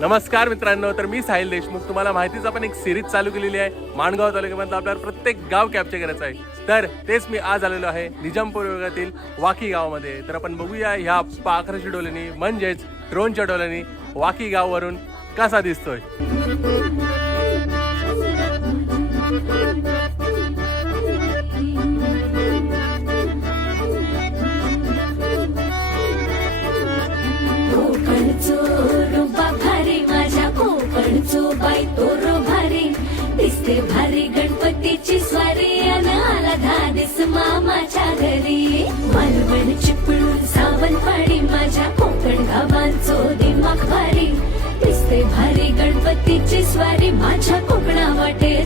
नमस्कार मित्रांनो, तर मी साहिल देशमुख. तुम्हाला माहितीच आपण एक सिरीज चालू केलेली आहे. माणगाव तालुक्यामधलं आपल्याला प्रत्येक गाव कॅप्चर करायचं आहे. तर तेच मी आज आलेलो आहे निजामपूर विभागातील वाकी गावामध्ये. तर आपण बघूया ह्या पाखराच्या डोळ्यांनी म्हणजेच ड्रोनच्या डोळ्यांनी वाकी गावावरून कसा दिसतोय. बाई तोरो भारी दिसते भारी गणपतीची स्वारी आला धादिस मामाच्या घरी. मालवण चिपळूण सावंतवाडी माझ्या कोकण गावांचो दिमाग भारी दिसते भारी गणपतीची स्वारी माझ्या कोकणा वाटे